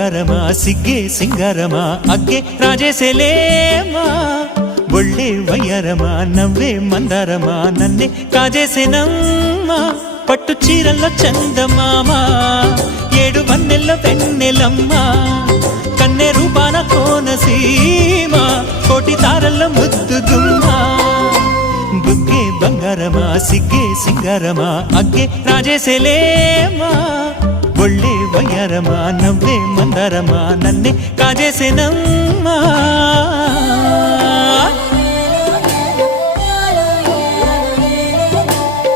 బంగారమా సిగ్గే సింగారమా అగ్గే రాజేసేలేమా ఒళ్ళే వయ్యారమా నవ్వే మందారమా నన్నే కాజేసేనమ్మా పట్టు చీరల్లో చందమామా ఏడు వన్నెల్లో వెన్నెలమ్మా కన్నె రూపాన కోనసీమ కోటి తారల్లో ముద్దుగుమ్మా బుగ్గే బంగారమా సిగ్గే సింగారమా అగ్గే రాజేసేలేమా ఒళ్ళే వయ్యారమా నవ్వే మందారమా నన్నే కాజేసేనమ్మా